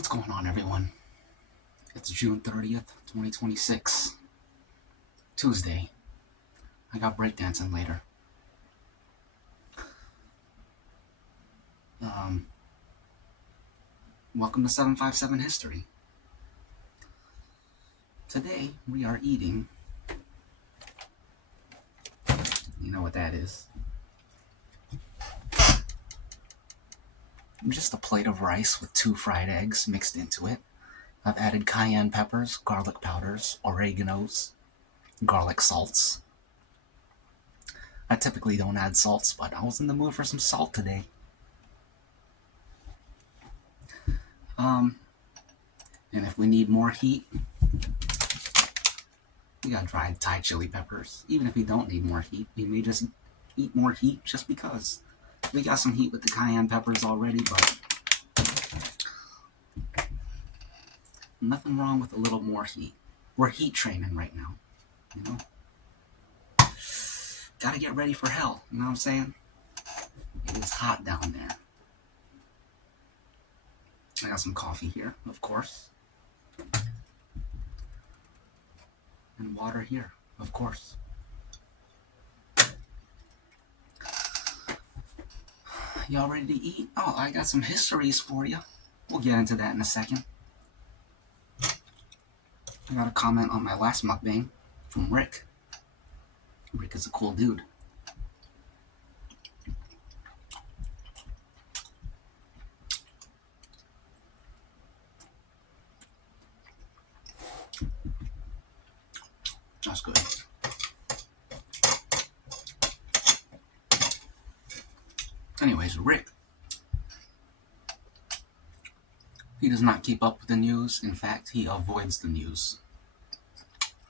What's going on, everyone? It's June 30th, 2026, Tuesday. I got breakdancing later. Welcome to 757 History. Today, we are eating, you know what that is, just a plate of rice with 2 fried eggs mixed into it. I've added cayenne peppers, garlic powders, oreganos, garlic salts. I typically don't add salts, but I was in the mood for some salt today. And if we need more heat, we got dried Thai chili peppers. Even if we don't need more heat, we may just eat more heat just because. We got some heat with the cayenne peppers already, but nothing wrong with a little more heat. We're heat training right now, you know? Gotta get ready for hell, you know what I'm saying? It is hot down there. I got some coffee here, of course. And water here, of course. Y'all ready to eat? Oh, I got some histories for you. We'll get into that in a second. I got a comment on my last mukbang from Rick. Rick is a cool dude. That's good. Anyways, Rick, he does not keep up with the news. In fact, he avoids the news,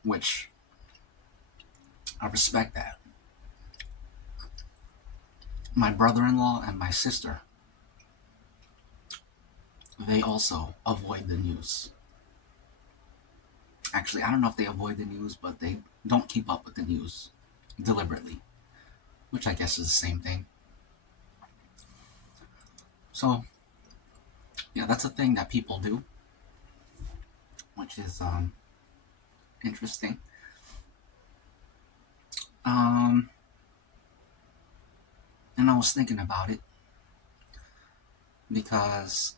which I respect that. My brother-in-law and my sister, they also avoid the news. Actually, I don't know if they avoid the news, but they don't keep up with the news deliberately, which I guess is the same thing. So, yeah, that's a thing that people do, which is interesting. And I was thinking about it because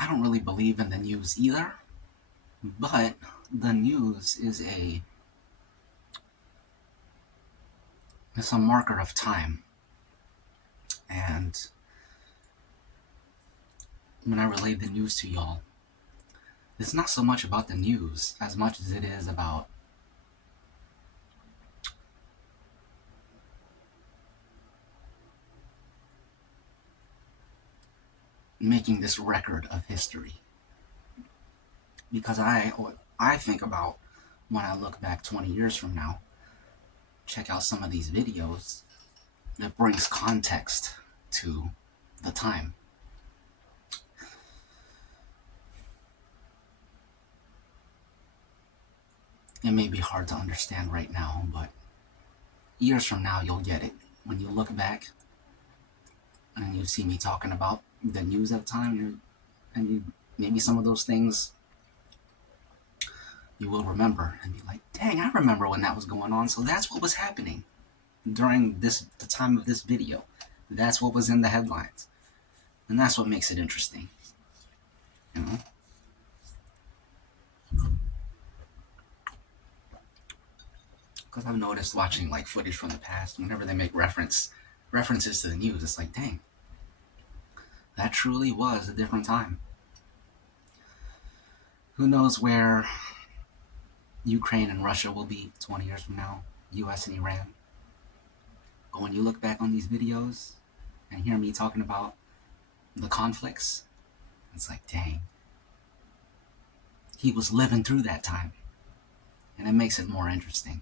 I don't really believe in the news either, but the news is it's a marker of time. And when I relay the news to y'all, it's not so much about the news as much as it is about making this record of history. Because I think about when I look back 20 years from now, check out some of these videos, it brings context to the time. It may be hard to understand right now, but years from now you'll get it. When you look back and you see me talking about the news at the time, maybe some of those things you will remember and be like, dang, I remember when that was going on. So that's what was happening during the time of this video. That's what was in the headlines. And that's what makes it interesting. You know? Because I've noticed watching like footage from the past, whenever they make references to the news, it's like, dang, that truly was a different time. Who knows where Ukraine and Russia will be 20 years from now, US and Iran. But when you look back on these videos and hear me talking about the conflicts, it's like, dang, he was living through that time. And it makes it more interesting.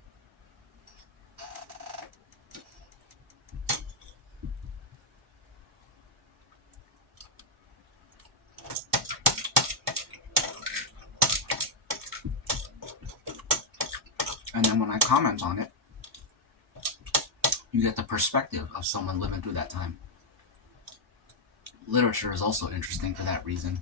And then when I comment on it, you get the perspective of someone living through that time. Literature is also interesting for that reason.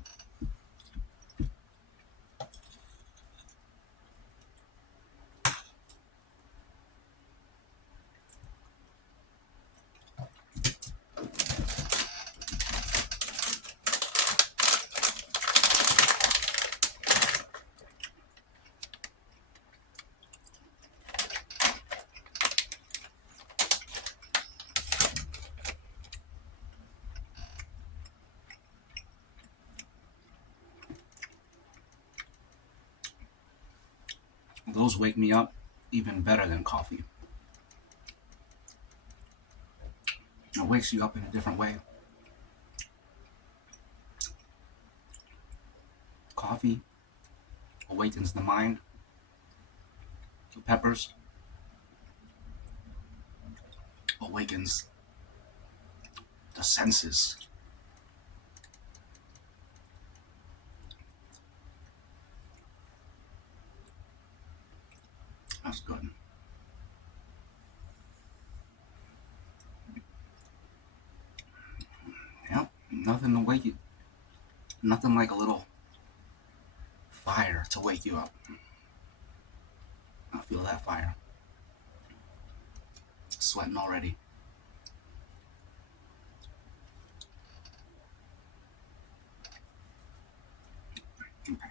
Those wake me up even better than coffee. It wakes you up in a different way. Coffee awakens the mind. The peppers awakens the senses. That's good. Yep, nothing to wake you. Nothing like a little fire to wake you up. I feel that fire. Sweating already. Okay.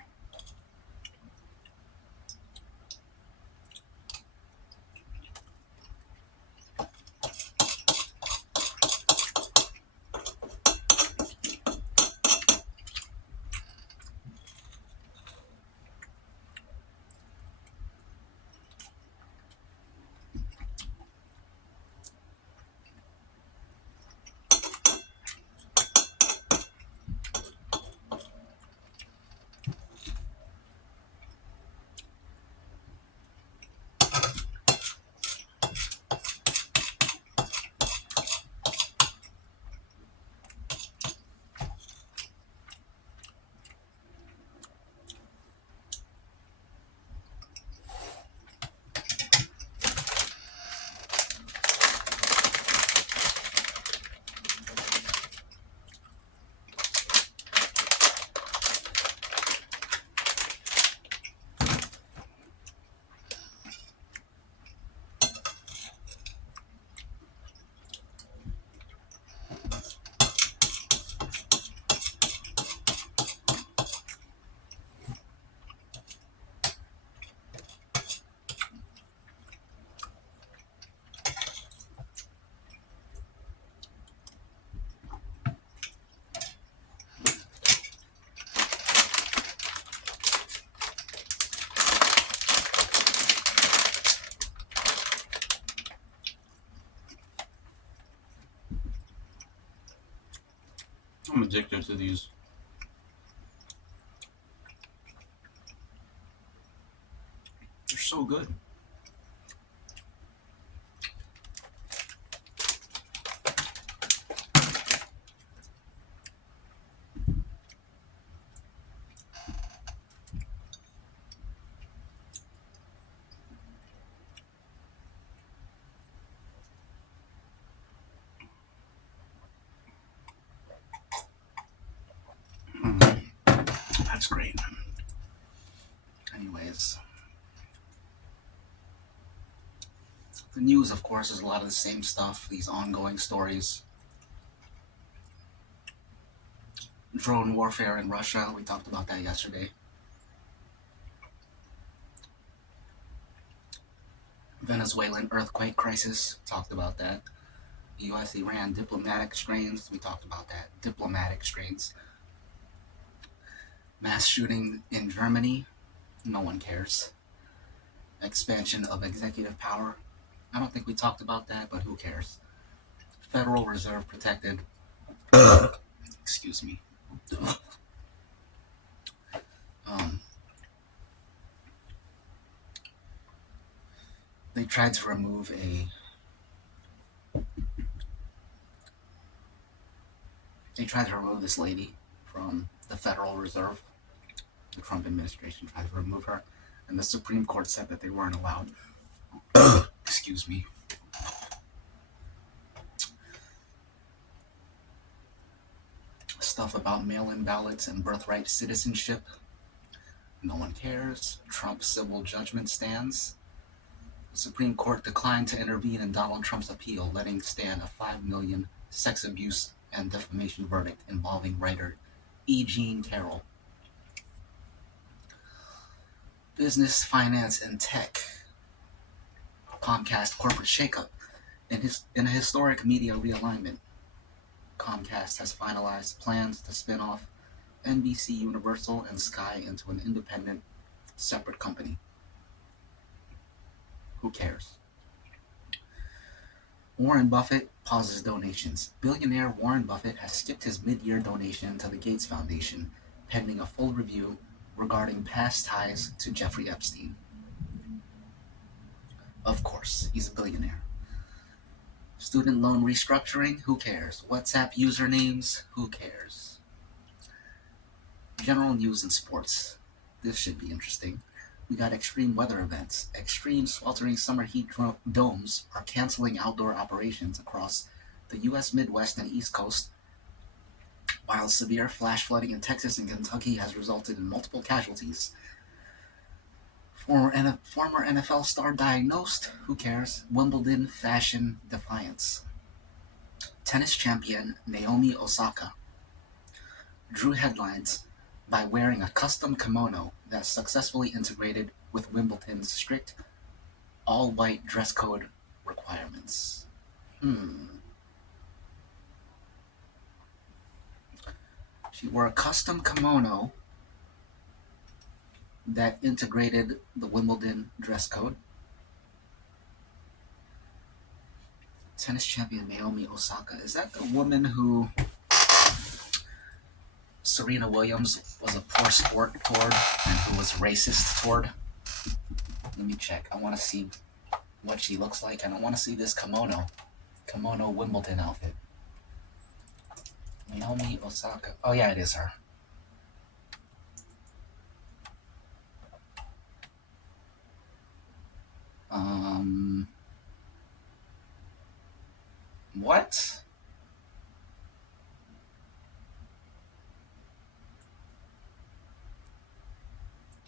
I'm addicted to these. They're so good. That's great. Anyways, the news, of course, is a lot of the same stuff. These ongoing stories. Drone warfare in Russia. We talked about that yesterday. Venezuelan earthquake crisis. Talked about that. U.S.-Iran diplomatic strains. We talked about that. Diplomatic strains. Mass shooting in Germany. No one cares. Expansion of executive power. I don't think we talked about that, but who cares? Federal Reserve protected. Excuse me. They tried to remove this lady from the Federal Reserve. The Trump administration tried to remove her, and the Supreme Court said that they weren't allowed. Excuse me. stuff about mail-in ballots and birthright citizenship. No one cares. Trump's civil judgment stands. The Supreme Court declined to intervene in Donald Trump's appeal, letting stand a $5 million sex abuse and defamation verdict involving writer E. Jean Carroll. Business, finance, and tech. Comcast corporate shakeup. In a historic media realignment, Comcast has finalized plans to spin off NBC Universal and Sky into an independent, separate company. Who cares? Warren Buffett pauses donations. Billionaire Warren Buffett has skipped his mid-year donation to the Gates Foundation, pending a full review regarding past ties to Jeffrey Epstein. Of course, he's a billionaire. Student loan restructuring? Who cares? WhatsApp usernames? Who cares? General news and sports. This should be interesting. We got extreme weather events. Extreme sweltering summer heat domes are canceling outdoor operations across the U.S. Midwest and East Coast, while severe flash flooding in Texas and Kentucky has resulted in multiple casualties. Former NFL star diagnosed. Who cares? Wimbledon fashion defiance. Tennis champion Naomi Osaka drew headlines by wearing a custom kimono that successfully integrated with Wimbledon's strict all-white dress code requirements. She wore a custom kimono that integrated the Wimbledon dress code. Tennis champion Naomi Osaka. Is that the woman who Serena Williams was a poor sport toward and who was racist toward? Let me check. I want to see what she looks like, and I want to see this kimono Wimbledon outfit. Naomi Osaka. Oh yeah, it is her. What?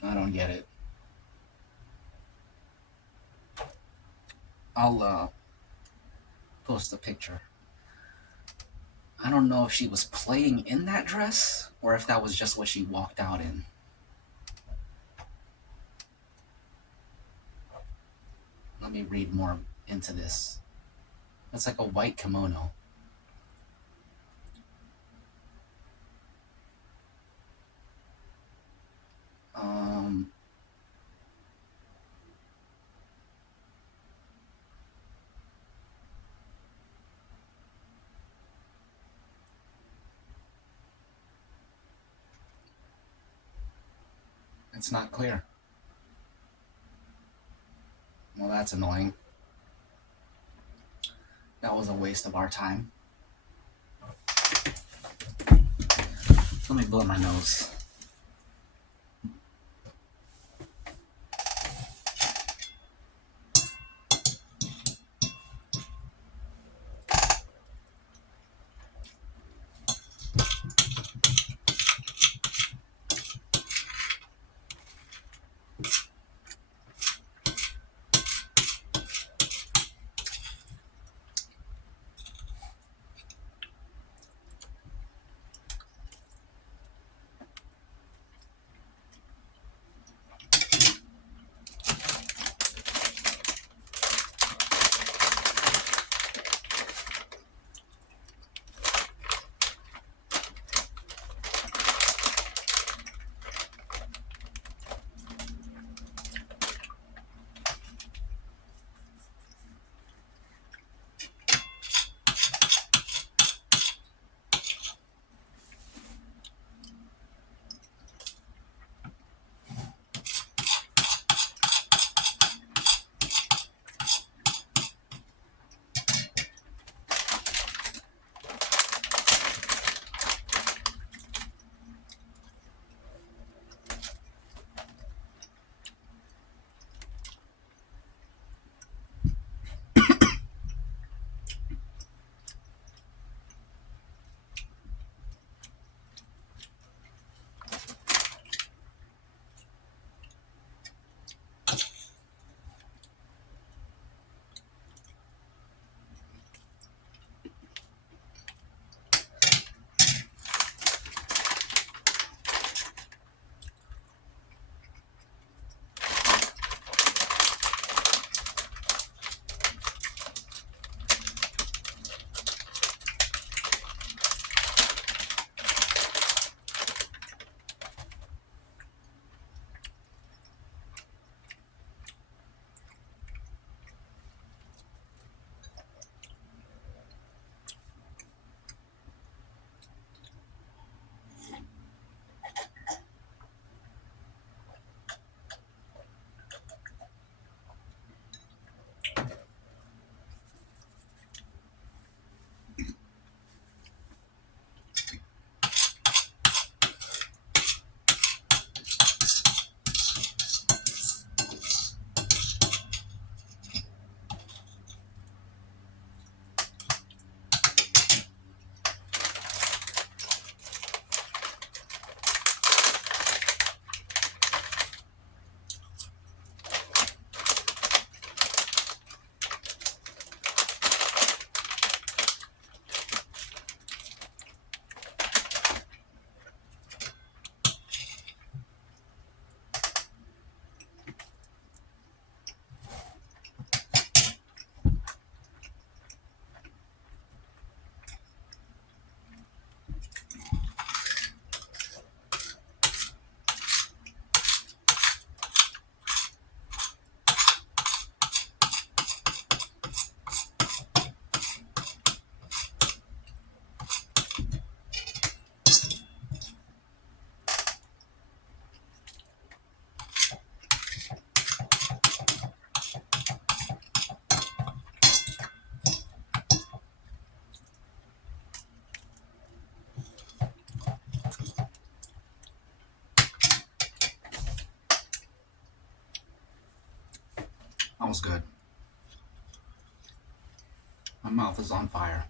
I don't get it. I'll post a picture. I don't know if she was playing in that dress or if that was just what she walked out in. Let me read more into this. It's like a white kimono. It's not clear. Well, that's annoying. That was a waste of our time. Let me blow my nose. My mouth is on fire.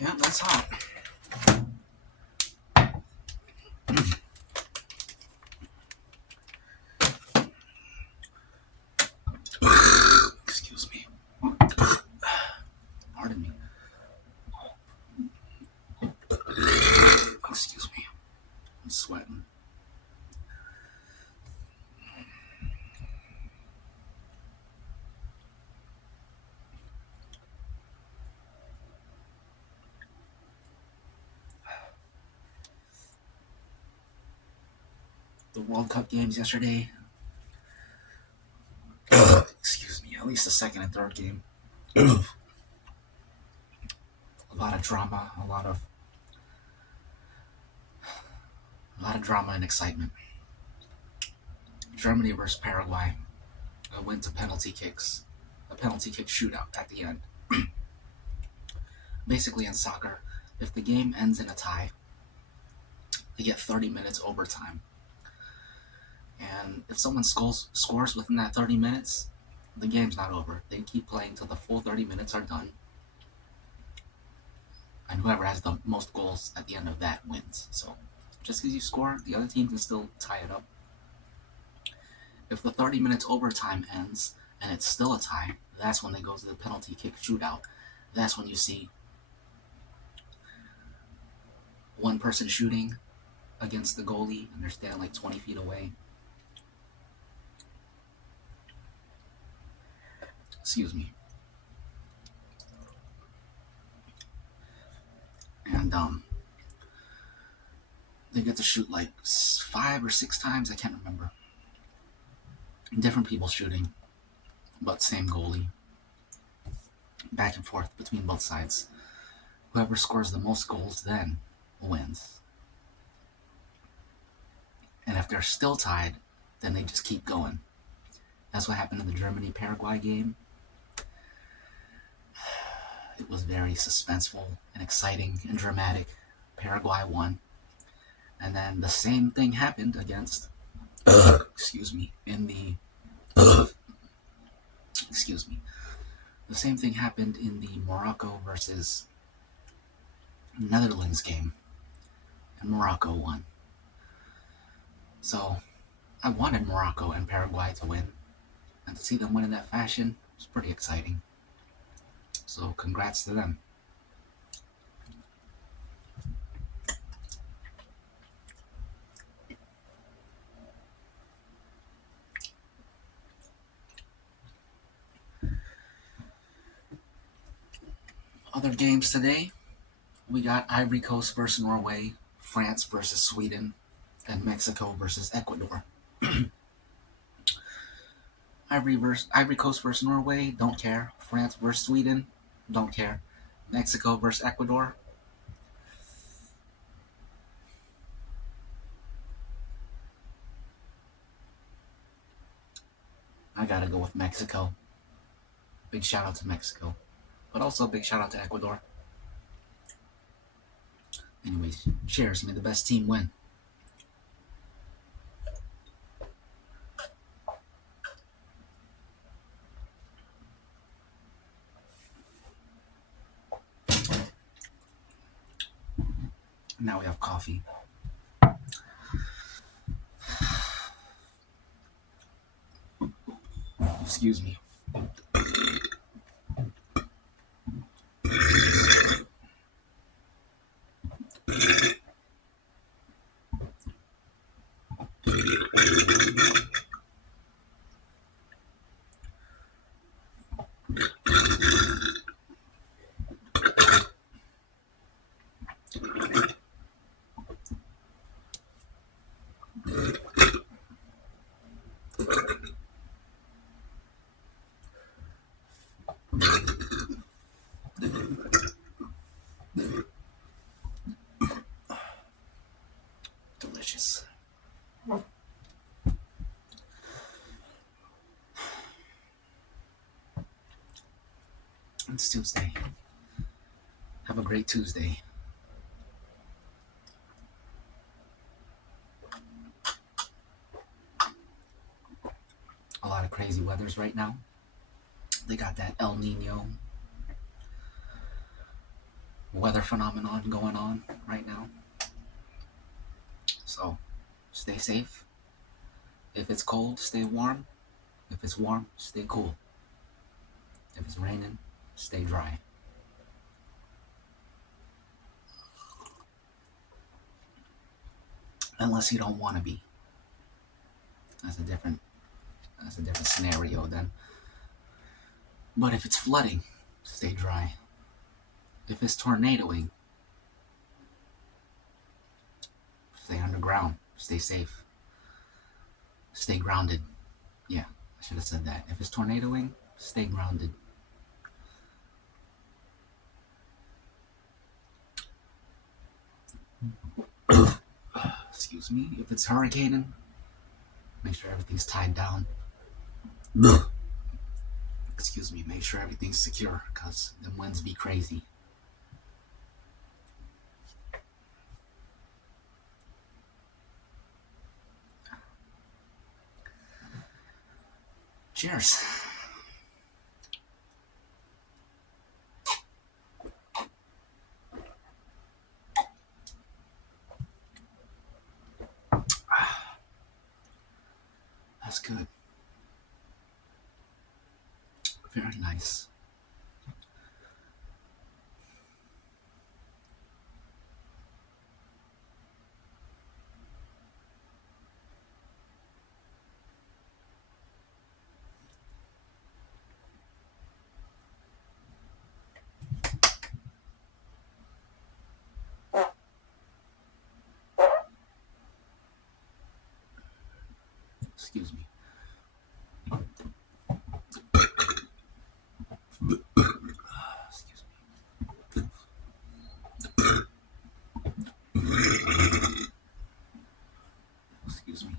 Yeah, that's hot. Excuse me. Pardon me. Excuse me. I'm sweating. The World Cup games yesterday. Excuse me. At least the second and third game. A lot of drama. A lot of drama and excitement. Germany versus Paraguay. I went to penalty kicks. A penalty kick shootout at the end. Basically, in soccer, if the game ends in a tie, they get 30 minutes overtime. And if someone scores within that 30 minutes, the game's not over. They keep playing till the full 30 minutes are done. And whoever has the most goals at the end of that wins. So just because you score, the other team can still tie it up. If the 30 minutes overtime ends and it's still a tie, that's when they go to the penalty kick shootout. That's when you see one person shooting against the goalie and they're standing like 20 feet away. Excuse me. And they get to shoot like 5 or 6 times, I can't remember. Different people shooting, but same goalie. Back and forth between both sides. Whoever scores the most goals then wins. And if they're still tied, then they just keep going. That's what happened in the Germany-Paraguay game. It was very suspenseful and exciting and dramatic. Paraguay won. And then the same thing happened against, excuse me, the same thing happened in the Morocco versus Netherlands game. And Morocco won. So I wanted Morocco and Paraguay to win. And to see them win in that fashion was pretty exciting. So congrats to them. Other games today, we got Ivory Coast versus Norway, France versus Sweden, and Mexico versus Ecuador. Ivory Coast versus Norway, don't care. France versus Sweden, don't care. Mexico versus Ecuador. I gotta go with Mexico. Big shout out to Mexico. But also a big shout out to Ecuador. Anyways, cheers. May the best team win. Now we have coffee. Excuse me. Delicious. It's Tuesday. Have a great Tuesday. crazy weathers right now. They got that El Nino weather phenomenon going on right now. So stay safe. If it's cold, stay warm. If it's warm, stay cool. If it's raining, stay dry. Unless you don't want to be. That's a different scenario then. But if it's flooding, stay dry. If it's tornadoing, stay underground. Stay safe. Stay grounded. Yeah, I should have said that. If it's tornadoing, stay grounded. Excuse me. If it's hurricaning, make sure everything's tied down. Excuse me. Make sure everything's secure, because the winds be crazy. Cheers. That's good. Very nice. Excuse me. Excuse me.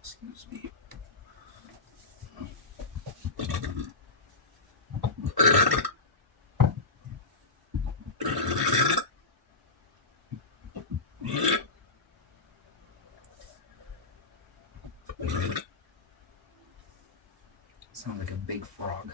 Excuse me. Excuse me. Sound like a big frog.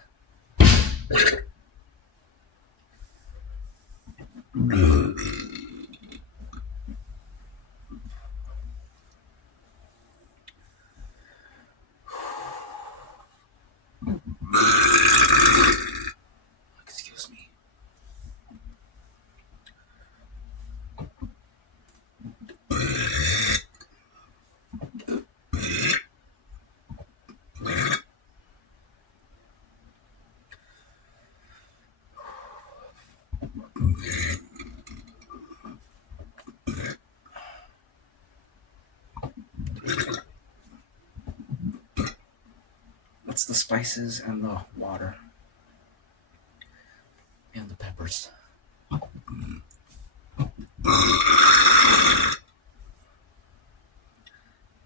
Excuse me. It's the spices and the water and the peppers.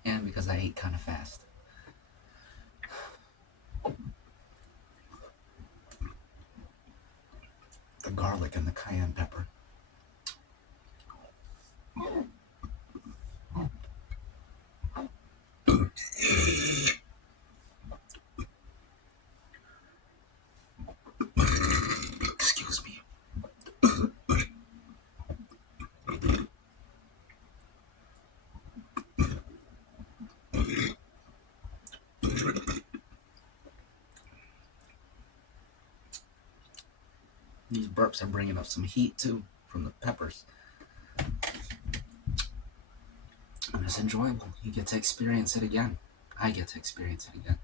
And because I ate kind of fast. The garlic and the cayenne pepper. Excuse me. These burps are bringing up some heat too from the peppers. And it's enjoyable. You get to experience it again. I get to experience it again.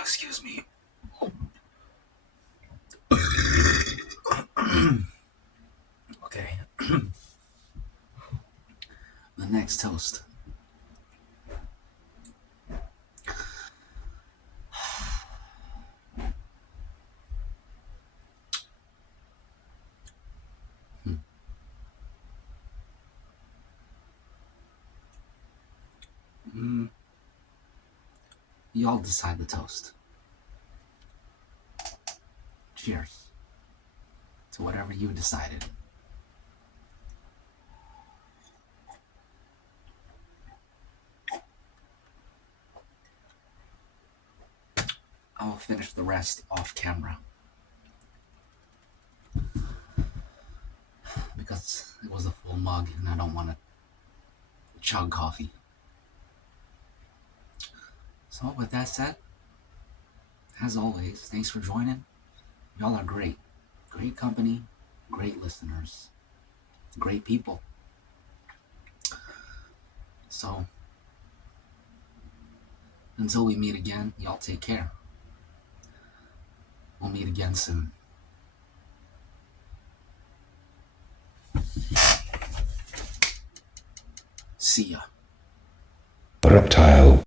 Excuse me. Okay. The next toast. Y'all decide the toast. Cheers to whatever you decided. I will finish the rest off camera because it was a full mug and I don't want to chug coffee. So with that said, as always, thanks for joining. Y'all are great. Great company, great listeners, great people. So until we meet again, y'all take care. We'll meet again soon. See ya. Reptile.